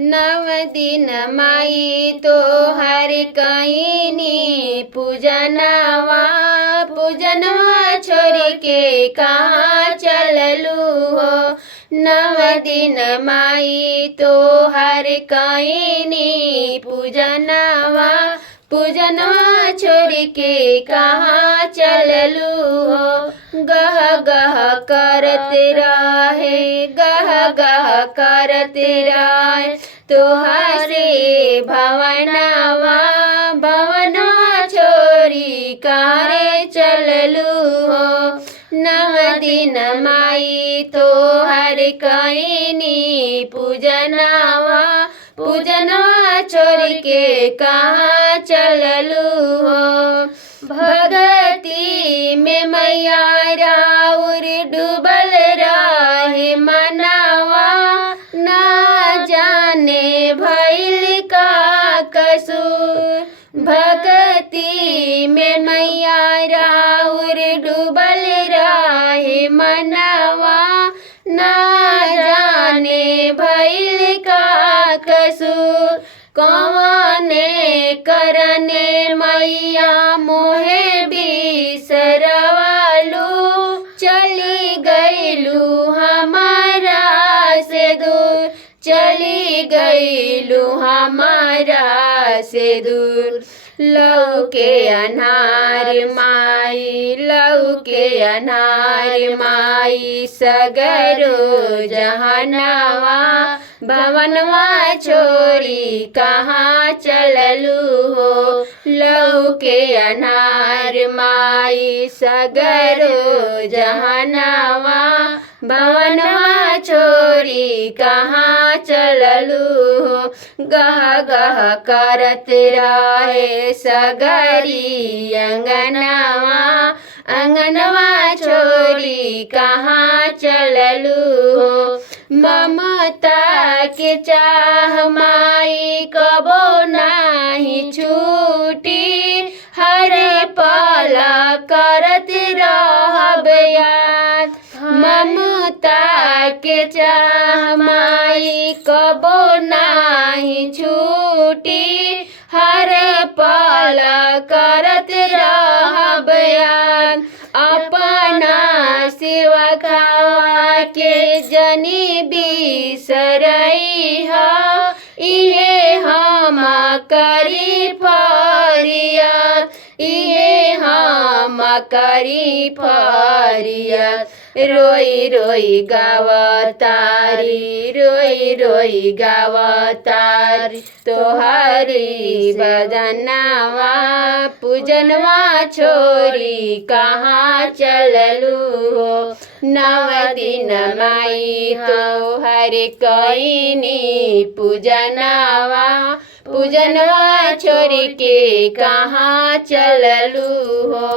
नव दिन माई तोहर कईनी पूजनवा पूजनवा छोड़ के कहाँ चललू हो। नव दिन माई तोहर कईनी पूजनवा पूजनवा छोड़ के कहाँ चललू हो। गह गह करत रहे गह गह करत रहे तोहरे भवनवा भवनवा छोड़ी कारे चललू हो। नव दिन माई तोहर कईनी पूजनवा पूजनवा छोड़ के कहाँ चललू हो। भगती में मैया राउर डूबल रहे मनवा ना जाने भइल का कसूर। भगती में मैया राउर डूबल रहे मनवा ना जाने भइल का कसूर। कौने करने मैया मोहे बिसरवालू चली गईलू हमारा से दूर चली गईलू हमारा से दूर। लौके अनार माई लौके अनार माई सगरो जहनवा भवनवा छोड़ी कहाँ चललू हो। लौके अनार माई सगरो जहनवा भवनवा छोड़ी कहाँ चललू हो। गह गह करत रहे सगरी अंगनवा अंगनवा छोड़ी कहाँ चललू हो। ममता के चाह माई कबो नाही छूटी हर पल करत रहब याद। ममता के चाह माई कबो नाही छूटी हर पल करत रहब याद। अपना सेवा खावा के जनी बिसरई ह इहे हम करी फरियाद इहे हम करी फरियाद। रोई रोई गावतारी रोई रोई गावतारी तोहरी बदनवा पूजनवा छोड़ी कहाँ चललू हो। नव दिन माई तोहर कईनी पूजनवा पूजनवा छोड़ के कहाँ चललू हो।